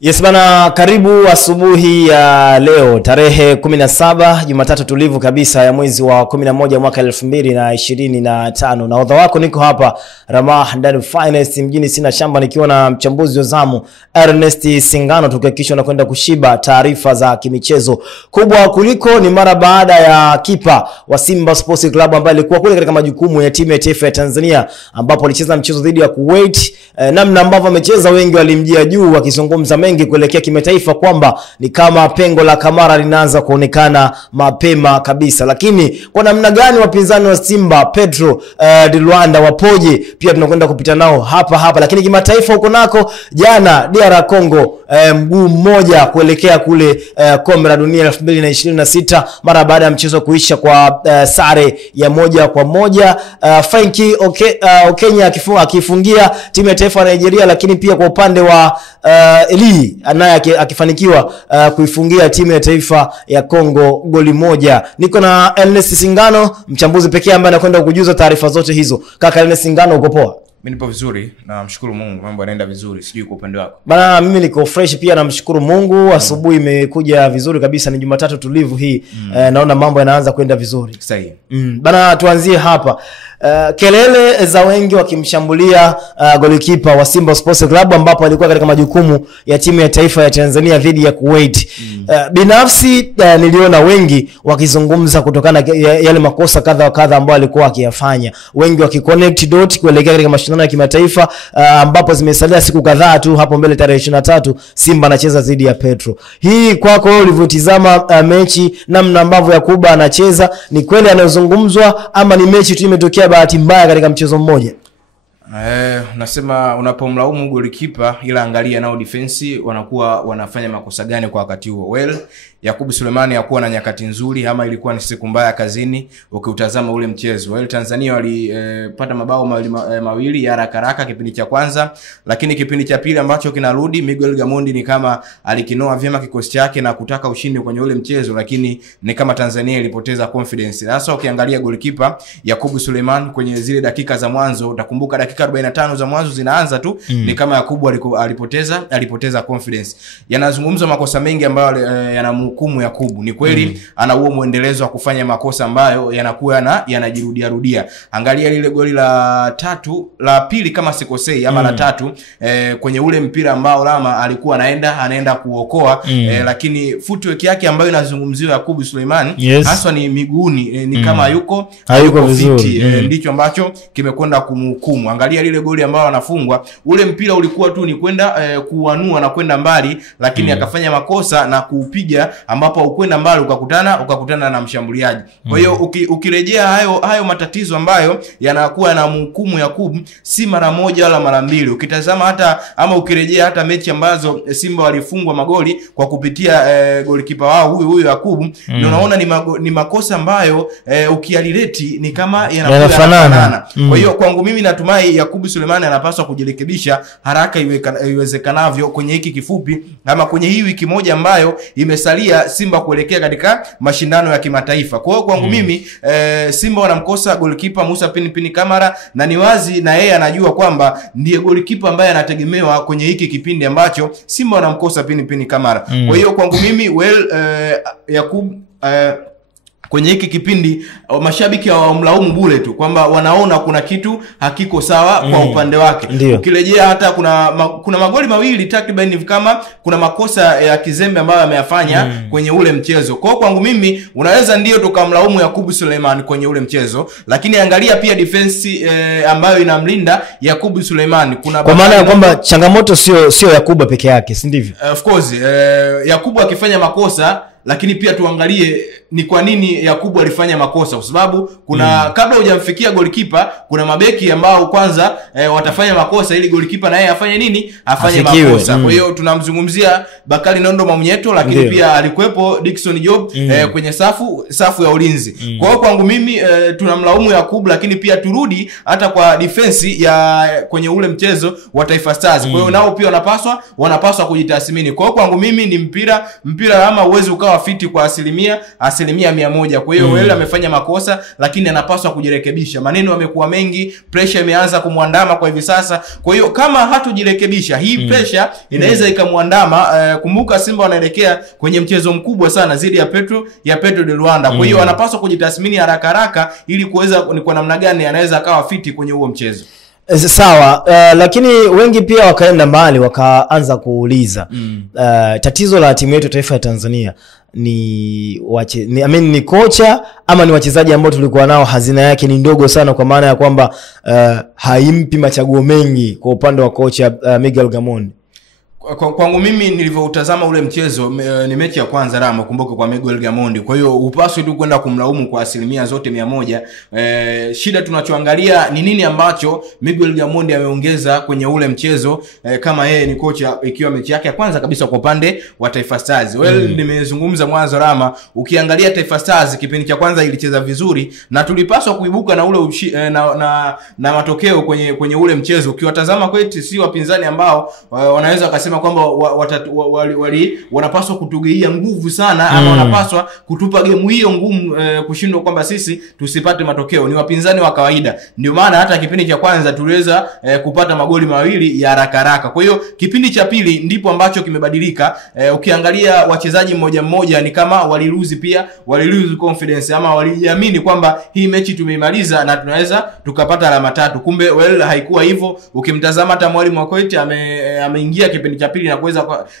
Yes bana, karibu asubuhi ya leo tarehe 17 Jumatatu tulivu kabisa ya mwezi wa 11 mwaka 2025. Na odha wako niko hapa Ramah ndani Finest mjini Sina Shamba nikiwa na mchambuzi wa zamu Ernest Singano, tukihakikisha na kwenda kushiba taarifa za kimichezo. Kubwa kuliko ni mara baada ya kipa wa Simba Sports Club ambaye alikuwa kule katika majukumu ya timu ya taifa ya Tanzania ambapo alicheza mchezo dhidi ya Kuwait. Namna ambavyo amecheza wengi walimjia juu wakizungumza mengi kuelekea kimataifa kwamba ni kama pengo la Kamara linaanza kuonekana mapema kabisa. Lakini kwa namna gani wapinzani wa Simba Petro de Luanda wapoje, pia tunakwenda kupita nao hapa. Lakini kimataifa huko nako jana DR Congo mguu mmoja kuelekea kule kombe la dunia 2026 mara baada ya mchezo kuisha kwa sare ya 1-1. Frankie Okenya akifungia timu ya taifa ya Nigeria, lakini pia kwa upande wa Eli anaye akifanikiwa kuifungia timu ya taifa ya Kongo goli moja. Niko na Ernest Singano, mchambuzi pekee ambaye anakwenda kukujuza taarifa zote hizo. Kaka Ernest Singano, uko poa? Mimi nipo vizuri na mshukuru Mungu, mambo yanaenda vizuri. Sijui kwa upande wako. Bana, mimi niko fresh pia na mshukuru Mungu. Asubuhi imekuja vizuri kabisa, ni Jumatatu tulivu hii. Naona mambo yanaanza kwenda vizuri. Sahihi. Bana, tuanzie hapa. Kelele za wengi wakimshambulia golikipa wa Simba Sports Club ambapo alikuwa katika majukumu ya timu ya taifa ya Tanzania dhidi ya Kuwait. Binafsi niliona wengi wakizungumza kutokana yale makosa kadha wa kadha ambayo alikuwa akiyafanya. Wengi wakiconnect dot kuelekea katika mashindano ya kimataifa ambapo zimesalia siku kadhaa tu hapo mbele tarehe 23 Simba anacheza dhidi ya Petro. Hii kwako wewe ulivyotizama mechi namna ambavyo Yakuba anacheza, ni kweli anayozungumzwa ama ni mechi tu imetokea bahati mbaya katika mchezo mmoja? Unasema unapomlaumu golikipa ila angalia nao defense wanakuwa wanafanya makosa gani kwa wakati huo. Well, Yakubu Sulemani hakuwa na nyakati nzuri ama ilikuwa ni siku mbaya kazini ukiutazama ule mchezo. Well, Tanzania walipata mabao mawili ya haraka kipindi cha kwanza, lakini kipindi cha pili ambacho kinarudi Miguel Gamondi ni kama alikinoa vyema kikosi chake na kutaka ushindi kwenye ule mchezo, lakini ni kama Tanzania ilipoteza confidence. Sasa ukiangalia golikipa Yakubu Sulemani kwenye zile dakika za mwanzo, utakumbuka dakika 45 za mwanzo zinaanza tu ni kama Yakubu alipoteza confidence. Yanazungumzwa makosa mengi ambayo yanamhukumu Yakubu. Ni kweli ana huo muendelezo wa kufanya makosa ambayo yanakuwa yanajirudia. Angalia lile goli la pili kama sikosei ama la tatu kwenye ule mpira ambao Rama alikuwa anaenda kuokoa lakini footwork yake ambayo inazungumziwa Yakubu Sulemani hasa ni miguuni ni kama hayuko vizuri. Ndicho ambacho kimekwenda kumhukumu. Angalia lile goli ambalo anafungwa, ule mpira ulikuwa tu ni kwenda kuanua na kwenda mbali, lakini akafanya makosa na kuupiga ambapo ukwenda mbali ukakutana na mshambuliaji. Kwa hiyo ukirejea hayo matatizo ambayo yanakuwa na mhukumu Yakubu si mara moja wala mara mbili. Ukitazama hata ama ukirejea hata mechi ambazo Simba walifungwa magoli kwa kupitia golikipa wao huyu Yakubu, ndio unaona ni makosa ambayo ukialileti ni kama yanafanana. Kwa hiyo kwangu mimi natumai Yakubu Sulemani anapaswa kujirekebisha haraka iwezekanavyo kwenye hiki kifupi ama kwenye hii wiki moja ambayo imesalia Simba kuelekea katika mashindano ya kimataifa. Kwa hiyo kwangu mimi Simba wanamkosa golikipa Musa Pinpin Kamara, na ni wazi na yeye anajua kwamba ndiye golikipa ambaye anategemewa kwenye hiki kipindi ambacho Simba wanamkosa Pinpin Kamara. Kwa hiyo kwangu mimi Yakubu kwenye hiki kipindi mashabiki hawamlaumu bure tu kwamba wanaona kuna kitu hakiko sawa kwa upande wake. Ukirejea hata kuna magoli mawili takriban kama kuna makosa ya kizembe ambayo ameyafanya kwenye ule mchezo. Kwa hiyo kwangu mimi unaweza ndio tukamlaumu Yakubu Sulemani kwenye ule mchezo, lakini angalia pia defense ambayo inamlinda Yakubu Sulemani. Kwa maana ya kwamba changamoto sio Yakubu peke yake, si ndivyo? Of course Yakubu akifanya makosa, lakini pia tuangalie ni kwa nini Yakubu alifanya makosa, kwa sababu kuna kabla hujamfikia golikipa kuna mabeki ambao kwanza watafanya makosa ili golikipa na yeye afanye nini? Afanye makosa. Kwa hiyo tunamzungumzia Bakari Nondo Mamnyeto, lakini pia alikuwepo Dickson Job kwenye safu ya ulinzi. Kwa hiyo kwangu mimi tunamlaumu Yakubu, lakini pia turudi hata kwa defense ya kwenye ule mchezo wa Taifa Stars. Kwa hiyo nao pia wanapaswa kujitathmini. Kwa hiyo kwangu mimi ni mpira ama uwezo ukawa fiti kwa asilimia 100%. Kwa hiyo Well amefanya makosa, lakini anapaswa kujirekebisha. Maneno yamekuwa mengi, pressure imeanza kumwandama kwa hivi sasa. Kwa hiyo kama hatujirekebisha, hii pressure inaweza ikamwandama. Kumbuka Simba wanaelekea kwenye mchezo mkubwa sana dhidi ya Petro de Luanda. Kwa hiyo anapaswa kujitathmini haraka ili kuweza ni kwa namna gani anaweza akawa fiti kwenye huo mchezo. Sawa, lakini wengi pia wakaenda mbali wakaanza kuuliza tatizo la timu yetu taifa ya Tanzania ni kocha ama ni wachezaji ambao tulikuwa nao hazina yake ni ndogo sana, kwa maana ya kwamba haimpi machaguo mengi kwa upande wa kocha Miguel Gamondi. Kwangu mimi nilivyoutazama ule mchezo, ni mechi ya kwanza Rama, kumbuka, kwa Miguel Gamondi. Kwa hiyo upaswi tu kwenda kumlaumu kwa asilimia zote 100. Shida tunachoangalia ni nini ambacho Miguel Gamondi ameongeza kwenye ule mchezo, kama yeye ni kocha, ikiwa mechi yake ya kwanza kabisa kwa upande wa Taifa Stars. Nimezungumza mwanzo Rama, ukiangalia Taifa Stars kipindi cha kwanza ilicheza vizuri na tulipaswa kuibuka na ule na matokeo kwenye ule mchezo. Ukiwatazama kwetu si wapinzani ambao wanaweza kusema kwamba wanapaswa kutugeia nguvu sana ama wanapaswa kutupa game hiyo ngumu, kushindwa kwamba sisi tusipate matokeo. Ni wapinzani wa kawaida. Ndio maana hata kipindi cha kwanza tuliweza kupata magoli mawili ya haraka. Kwa hiyo kipindi cha pili ndipo ambacho kimebadilika. Ukiangalia wachezaji mmoja ni kama waliluzi confidence, ama waliamini kwamba hii mechi tumeimaliza na tunaweza tukapata alama 3. Kumbe haikuwa hivyo. Ukimtazama hata mwalimu wa Koiti ameingia kipindi cha pili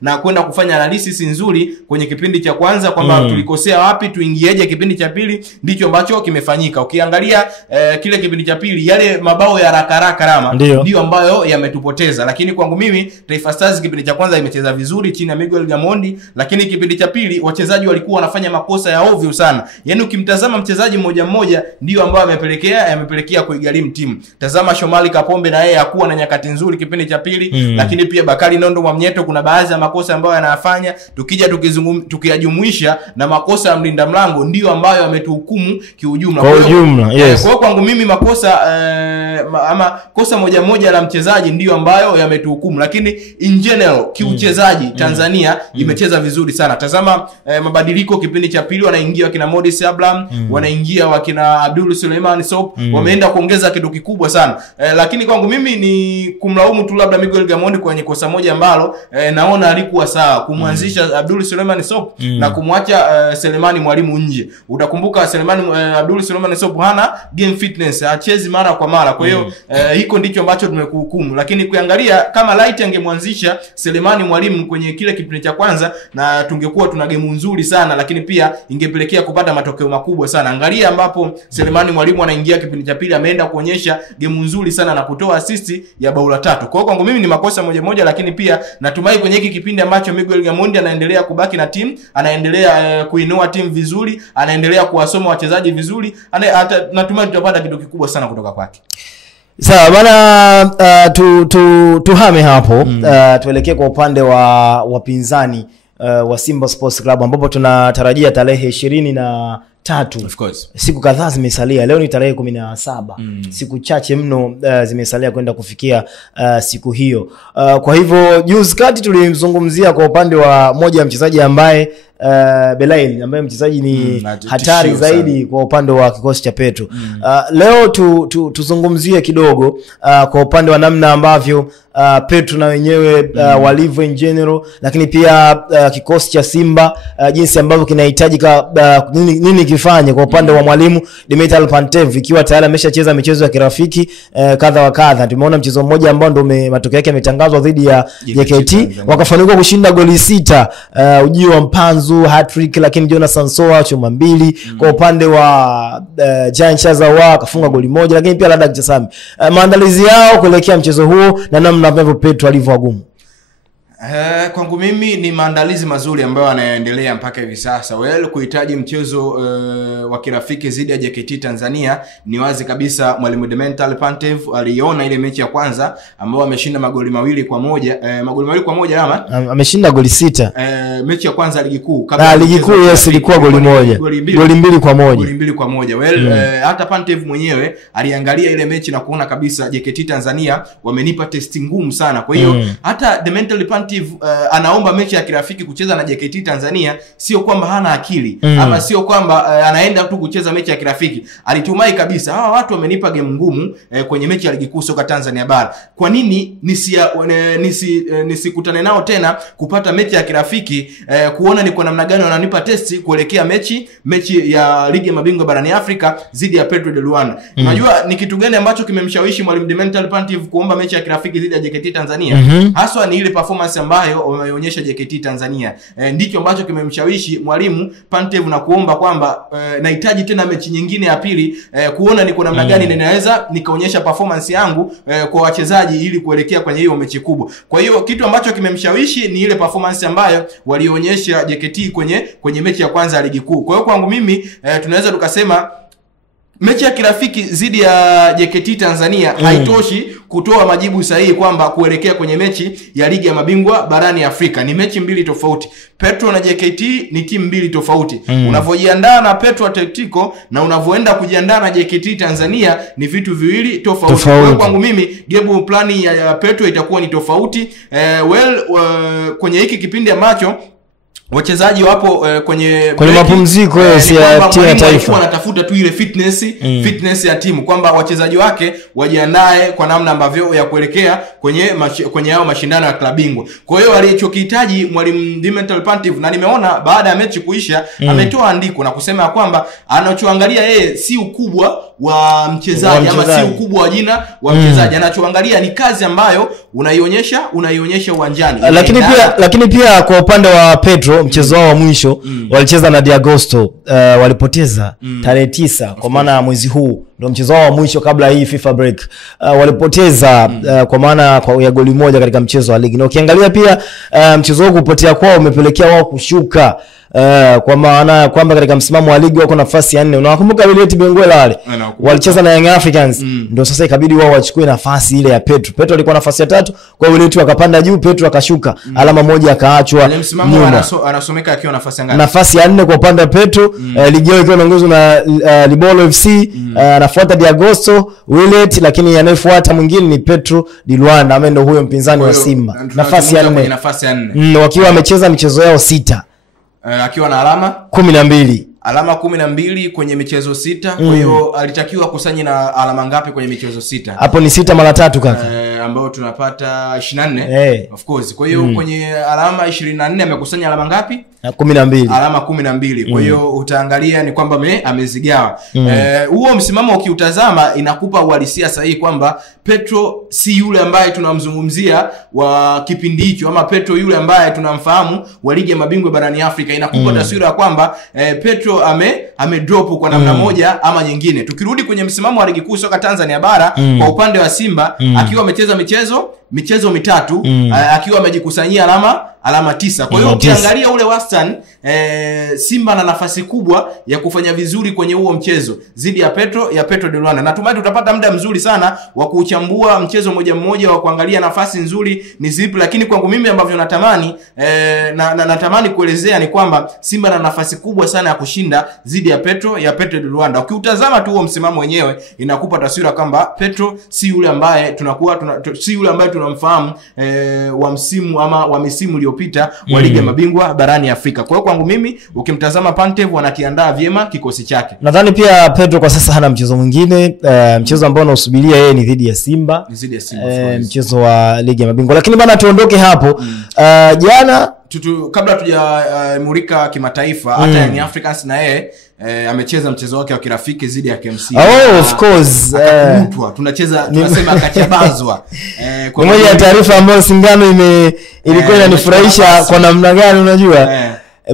na kwenda kufanya analysis nzuri kwenye kipindi cha kwanza kwamba tulikosea wapi, tuingieje kipindi cha pili, ndicho ambacho kimefanyika. Ukiangalia kile kipindi cha pili, yale mabao ya haraka Rama ndio ambayo yametupoteza. Lakini kwangu mimi Taifa Stars kipindi cha kwanza imecheza vizuri chini ya Miguel Gamondi, lakini kipindi cha pili wachezaji walikuwa wanafanya makosa ya ovyo sana. Yaani ukimtazama mchezaji mmoja ndio ambaye yamepelekea kuigharimu timu. Tazama Shomari Kapombe, na yeye hakuwa na nyakati nzuri kipindi cha pili, lakini pia Bakari Nondo Mwamnyeto kuna baadhi ya makosa ambayo yanayafanya. Tukiyajumuisha na makosa ya mlinda mlango ndio ambayo yametuhukumu kiujumla. Kwa kwangu mimi makosa ama kosa moja la mchezaji ndio ambayo yametuhukumu, lakini in general kiuchezaji Tanzania imecheza vizuri sana. Tazama mabadiliko kipindi cha pili, wanaingia wakina Modis Abraham, wanaingia wakina Abdul Suleiman Sop, wameenda kuongeza kitu kikubwa sana. Lakini kwangu mimi ni kumlaumu tu labda Miguel Gamondi kwenye kosa moja ambalo naona alikuwa sawa kumwanzisha Abdul Suleiman Sop na kumwacha Selemani Mwalimu nje. Utakumbuka Abdul Suleiman Sop hana game fitness, hachezi mara kwa mara. Kwa hiyo hiko ndicho ambacho tumekuhukumu. Lakini kuangalia kama Light angemwanzisha Selemani Mwalimu kwenye kile kipindi cha kwanza, na tungekuwa tuna game nzuri sana, lakini pia ingepelekea kupata matokeo makubwa sana. Angalia ambapo Selemani Mwalimu anaingia kipindi cha pili, ameenda kuonyesha game nzuri sana na kutoa assist ya bao la 3. Kwa hiyo kwangu mimi ni makosa moja, lakini pia natumai kwenye hiki kipindi ambacho Miguel Gamondi anaendelea kubaki na timu, anaendelea kuinua timu vizuri, anaendelea kuwasoma wachezaji vizuri, natumai tutapata kitu kikubwa sana kutoka kwake. Sawa bana, tuhame hapo, tuelekee kwa upande wa wapinzani wa Simba Sports Club, ambapo tunatarajia tarehe 23. Of course. Siku kadhaa zimesalia. Leo ni tarehe 17. Siku chache mno zimesalia kwenda kufikia siku hiyo. Kwa hivyo juzi kati tulimzungumzia kwa upande wa moja ya mchezaji ambaye Belail, ambaye mchezaji ni hatari zaidi kwa upande wa kikosi cha Petro. Leo tuzungumzie kidogo kwa upande wa namna ambavyo Petro na wenyewe walivyo in general, lakini pia kikosi cha Simba jinsi ambavyo kinahitaji nini kifanye kwa upande wa mwalimu Dimitar Pantev, ikiwa tayari ameshacheza michezo ya kirafiki kadha wa kadha. Tumeona mchezo mmoja ambao ndio matokeo yake yametangazwa dhidi ya JKT, wakafanikiwa kushinda goli 6, ujio wa Mpanzu hat-trick, lakini Jonathan Soa chuma 2. Kwa upande wa Giant Chazawa akafunga goli 1, lakini pia Ladak Chasami. Maandalizi yao kuelekea mchezo huo na namna ambavyo Petro alivyowagumu. Kwangu mimi ni maandalizi mazuri ambayo yanaendelea mpaka hivi sasa. Kuhitaji mchezo wa kirafiki dhidi ya JKT Tanzania, ni wazi kabisa mwalimu Dimitar Pantev aliona ile mechi ya kwanza ambayo ameshinda magoli 2-1, magoli 2-1 ama ameshinda goli 6. Mechi ya kwanza ligi kuu, kabla ligi kuu yes ilikuwa goli 1, goli 2-1. Goli 2-1. Hata Pantev mwenyewe aliangalia ile mechi na kuona kabisa JKT Tanzania wamenipa testi ngumu sana. Kwa hiyo hata Dimitar Pantev Pantev anaomba mechi ya kirafiki kucheza na JKT Tanzania, sio kwamba hana akili ama sio kwamba anaenda tu kucheza mechi ya kirafiki. Alitumai kabisa hawa watu wamenipa game ngumu kwenye mechi ya ligi kuu soka Tanzania bara. Kwa nini nisikutane nao tena kupata mechi ya kirafiki, kuona ni kwa namna gani wananipa testi kuelekea mechi ya ligi ya mabingwa barani Afrika dhidi ya Petro de Luanda. Unajua ni kitu gani ambacho kimemshawishi mwalimu Dimitri Pantev kuomba mechi ya kirafiki dhidi ya JKT Tanzania? Haswa ni ile performance ambayo wameonyesha JKT Tanzania. Ndicho ambacho kimemshawishi mwalimu Pantev na kuomba kwamba nahitaji tena mechi nyingine ya pili, kuona ni kwa namna gani ninaweza nikaonyesha performance yangu kwa wachezaji ili kuelekea kwenye hiyo mechi kubwa. Kwa hiyo kitu ambacho kimemshawishi ni ile performance ambayo walionyesha JKT kwenye mechi ya kwanza ya ligi kuu. Kwa hiyo kwangu mimi tunaweza tukasema mechi ya kirafiki dhidi ya JKT Tanzania haitoshi kutoa majibu sahihi kwamba kuelekea kwenye mechi ya ligi ya mabingwa barani Afrika. Ni mechi mbili tofauti. Petro na JKT ni timu mbili tofauti. Unavyojiandaa na Petro Atletico na unavyoenda kujiandaa na JKT Tanzania ni vitu viwili tofauti. Kwa kwangu mimi game plan ya Petro itakuwa ni tofauti. Kwenye hiki kipindi ambacho wachezaji wapo kwenye mapumziko ya timu ya taifa, wanatafuta tu ile fitness ya timu kwamba wachezaji wake wajiandae kwa namna ambavyo ya kuelekea kwenye hao mashindano ya klabu bingwa. Kwa hiyo alichokihitaji mwalimu Dimitri Pantev, na nimeona baada ya mechi kuisha ametoa andiko na kusema kwamba anachoangalia yeye si ukubwa wa mchezaji ama si ukubwa wa jina wa mchezaji, anachoangalia ni kazi ambayo unaionyesha uwanjani. Lakini pia kwa upande wa Petro, mchezo wao wa mwisho walicheza na Diagosto, walipoteza tarehe 9 kwa maana mwezi huu ndio mchezo wao wa mwisho kabla hii FIFA break. Walipoteza kwa maana ya goli moja katika mchezo wa ligi. Na ukiangalia pia mchezo wao kupotea kwao umepelekea wao kushuka, kwa maana kwamba katika msimamo wa ligi wako nafasi ya 4. Unakumbuka Willet Benguela wale walicheza na Young Africans, ndio sasa ikabidi wao wachukue nafasi ile ya Petro. Petro alikuwa nafasi ya 3, kwa hiyo Willet akapanda juu, Petro akashuka, alama moja akaachwa nyuma. Anasomeka akiwa nafasi ngapi? Nafasi ya 4 kwa upande wa Petro. Ligi yao ikiwa inaongozwa na Libolo FC, anafuata Diagosto, Willet, lakini anayefuata mwingine ni Petro de Luanda ambaye ndio huyo mpinzani wa Simba. Nafasi ya 4. Wakiwa wamecheza michezo yao 6. Akiwa na alama 12 kwenye michezo 6. Kwa hiyo alitakiwa kusanye na alama ngapi kwenye michezo 6? Hapo ni 6 mara 3 kaka, ambao tunapata 24. Of course. Kwa hiyo kwenye alama 24 amekusanya alama ngapi? 12. Alama 12. Kwa hiyo utaangalia ni kwamba amezigawa. Huo msimamo ukiutazama inakupa uhalisia sahihi kwamba Petro si yule ambaye tunamzungumzia wa kipindi hicho, ama Petro yule ambaye tunamfahamu wa ligi ya mabingwa barani Afrika. Inakupa taswira ya kwamba Petro amedrop kwa namna moja ama nyingine. Tukirudi kwenye msimamo wa ligi kuu soka Tanzania bara, kwa upande wa Simba akiwa amecheza michezo 3, akiwa amejikusanyia alama 9. Kwa hiyo ukiangalia ule wastani, Simba na nafasi kubwa ya kufanya vizuri kwenye huo mchezo dhidi ya Petro de Luanda. Natumai tutapata muda mzuri sana wa kuchambua mchezo mmoja wa kuangalia nafasi nzuri ni zipi, lakini kwangu mimi ambavyo natamani natamani kuelezea ni kwamba Simba na nafasi kubwa sana ya kushinda dhidi ya Petro de Luanda. Ukiutazama tu huo msimamo wenyewe inakupa taswira kwamba Petro si yule ambaye tunamfahamu wa msimu ama wa misimu iliyopita wa ligi ya mabingwa barani Afrika. Kwa hiyo kwangu mimi ukimtazama Pantev anakiandaa vyema kikosi chake. Nadhani pia Petro kwa sasa hana mchezo mwingine, mchezo ambao unasubiria yeye ni dhidi ya Simba. Mchezo wa ligi ya mabingwa. Lakini bana tuondoke hapo. Jana kabla tujamulika kimataifa, hata Young Africans na yeye amecheza mchezo wake wa kirafiki dhidi ya KMC. Of course. Tunasema akachabazwa. Kwa moja ya taarifa ambayo Singano ilikuwa inanifurahisha kwa namna gani unajua?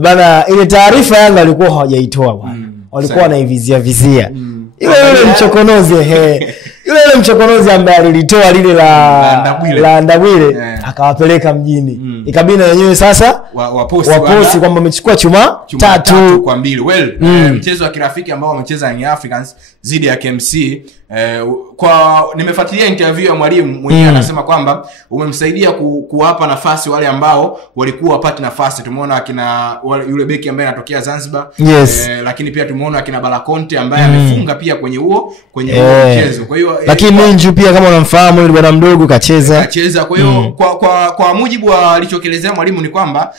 Bana ile taarifa Yanga walikuwa hawajaitoa bwana. Walikuwa wanaivizia. Yule mchokonozi yule mchokonozi ambaye alilitoa lile la Ndabwile akawapeleka mjini. Ikabidi na wenyewe sasa waposi kwamba wamechukua chuma 3 kwa 2. Mchezo wa kirafiki ambao wamecheza Young Africans dhidi ya KMC. Kwa nimefuatilia interview ya mwalimu mwenyewe, anasema kwamba umemsaidia kuwapa nafasi wale ambao walikuwa wapati nafasi. Tumeona akina yule beki ambaye anatokea Zanzibar, yes. Lakini pia tumeona akina Balakonte ambaye amefunga pia kwenye mchezo. Kwa hiyo lakini Minju pia kama unamfahamu yule bwana mdogo kacheza. Kwa hiyo kwa mujibu wa alichokelezea mwalimu ni kwamba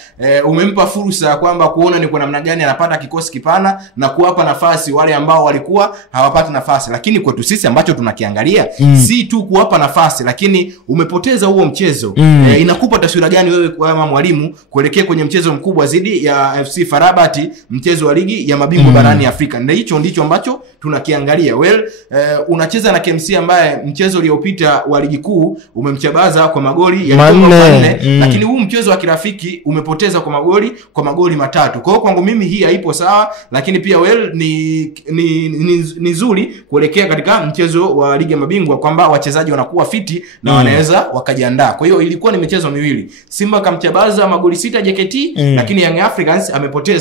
umempa fursa kwamba kuona ni kwa namna gani anapata kikosi kipana na kuwapa nafasi wale ambao walikuwa hawapati nafasi. Lakini kwetu sisi ambacho tunakiangalia si tu kuwapa nafasi, lakini umepoteza huo mchezo. Inakupa taswira gani wewe kama mwalimu kuelekea kwenye mchezo mkubwa dhidi ya FC FAR Rabat, mchezo wa ligi ya mabingwa barani Afrika? Na hicho ndicho ambacho tunakiangalia. Unacheza na KMC ambaye mchezo uliopita wa ligi kuu umemchabaza kwa magoli ya 4, lakini huu mchezo wa kirafiki umepoteza kwa magoli 3. Kwa hiyo kwangu mimi hii haipo sawa, lakini pia ni nzuri kuelekea katika mchezo wa ligi ya mabingwa kwamba wachezaji wanakuwa fiti na wanaweza wakajiandaa. Kwa hiyo ilikuwa ni michezo miwili. Simba kamchabaza magoli 6 JKT, lakini Young Africans amepoteza